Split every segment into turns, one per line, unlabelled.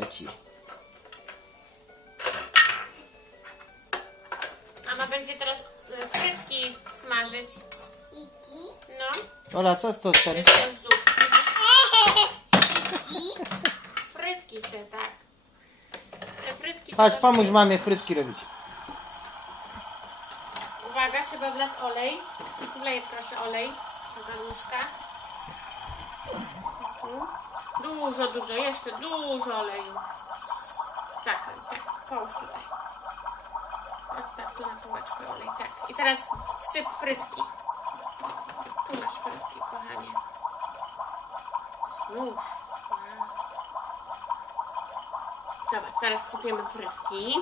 Leci.
Mama będzie teraz frytki smażyć. No,
Ola, co z to ten?
jeszcze z zupki. Frytki chcę, tak. Te frytki to
Chodź,
też-
pomóż mamie frytki robić.
Uwaga, trzeba wlać olej. Wleję proszę olej do garnuszka. Dużo, dużo, jeszcze dużo oleju. Zakręć, tak, połóż tutaj. Odstaw tu na półeczkę olej, tak. I teraz wsyp frytki. Tu masz frytki, kochanie. Nóż. Zobacz, teraz wsypiemy frytki.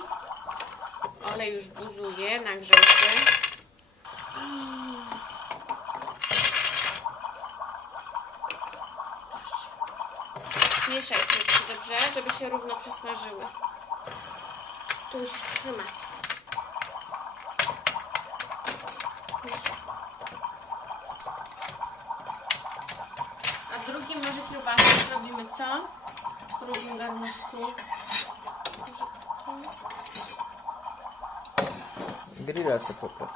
Olej już buzuje, nagrzał się. Proszę. Mieszaj dobrze? Żeby się równo przysmażyły. Tu musisz trzymać. A w drugim może kiełbasę zrobimy co? W drugim tu.
Grilla se popraw.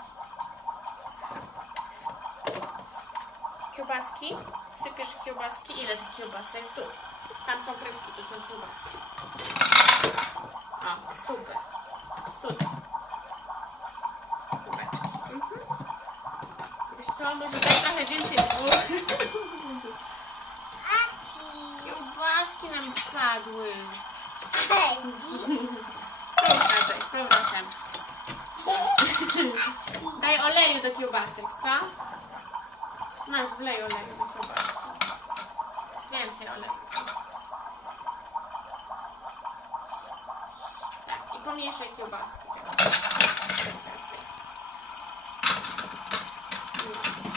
Kiełbaski? Sypiesz kiełbaski? Ile tych kiełbasek? Tu. Tam są frytki, tu są kiełbaski. O, super. Tutaj. Kubeczki. Mhm. Wiesz co, może daj trochę więcej dwóch. Kiełbaski nam spadły. Tu wsadzaj, z powrotem. Daj oleju do kiełbasek, co? Masz, wlej oleju do kiełbaski. Więcej oleju. Tak, pomieszaj kiełbaski. Tak.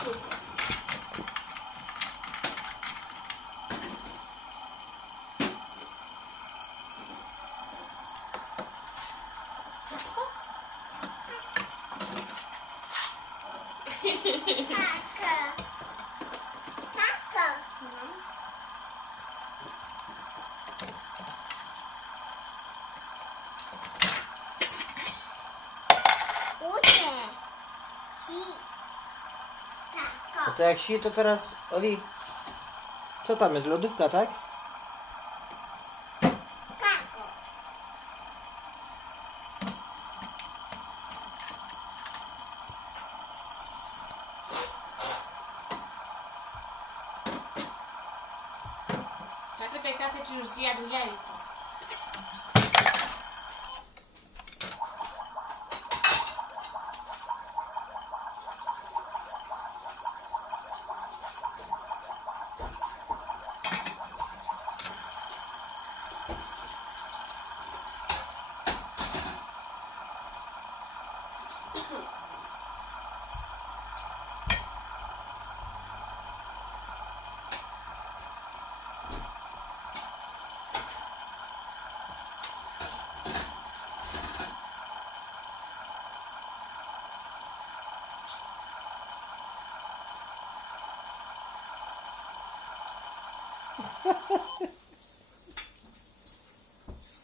Super. Wszystko? No.
No to jak si, to teraz, Oli, co tam jest, lodówka, tak?
Zapytaj taty, czy już zjadł jajko.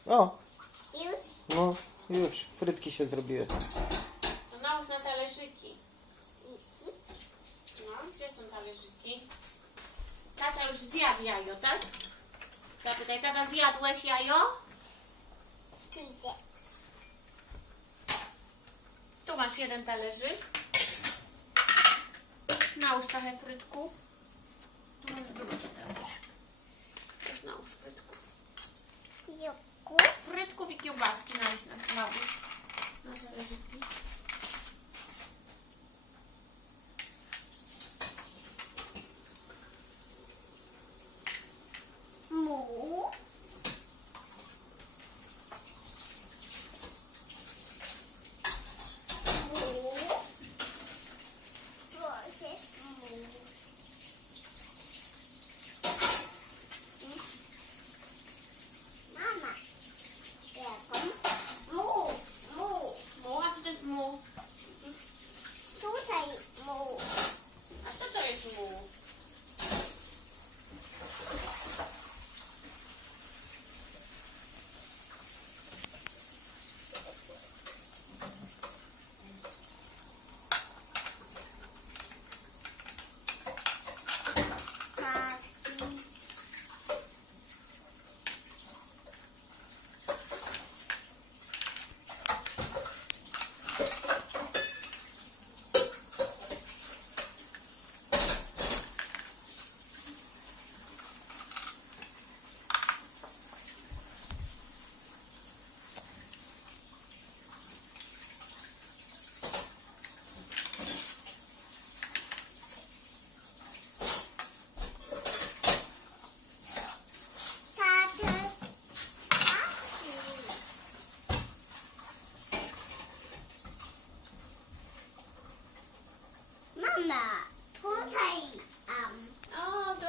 O, no już, frytki się zrobiły.
Na talerzyki. No, gdzie są talerzyki? Tata już zjadł jajo, tak? Zapytaj, tata zjadłeś jajo? Tu masz jeden talerzyk. Nałóż trochę frytków. Tu masz drugi talerzyk. Też nałóż frytków. Frytków i kiełbaski nałóż na nałóż. Na talerzyki.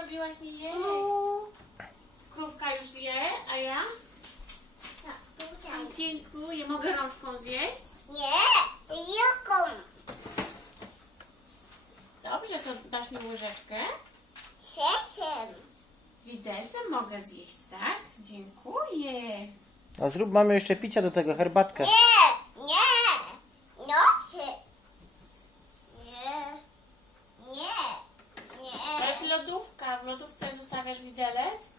zrobiłaś mi jeść? Krówka już je, a ja?
Tak.
Dziękuję. Mogę rączką zjeść?
Nie, jaką?
Dobrze, to dasz mi łyżeczkę.
Siesiem.
Widelcem mogę zjeść, tak? Dziękuję.
A zrób mamy jeszcze picia do tego, herbatkę.
Nie.
W lodówce zostawiasz widelec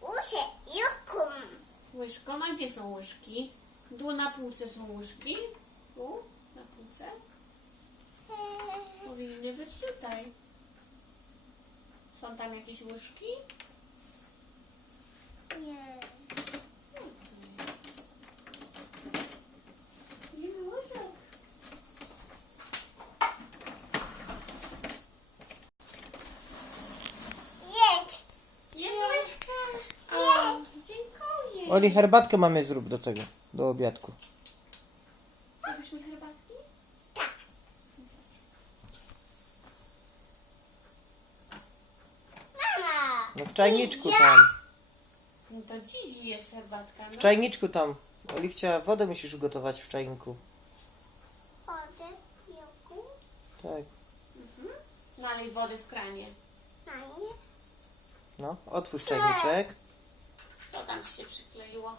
Usie, jaką?
łyżką. A gdzie są łyżki? Tu na półce są łyżki. Tu, na półce. Powinny być tutaj. Są tam jakieś łyżki?
Nie
ma łyżek.
Jedź.
Jest łyżka. O, dziękuję.
Oli, herbatkę mamy zrób do tego, do obiadku.
Zrobisz mi herbatki?
Tak. Mama.
No w czajniczku
Ja.
tam.
No to dzidzi jest herbatka. No.
W czajniczku tam. Oli chciała, wodę musisz ugotować w czajniku.
Chodzę, jaką?
Tak.
Mhm. Nalej wody w kranie.
Na nie.
No, otwórz czajniczek.
Co tam ci się przykleiło?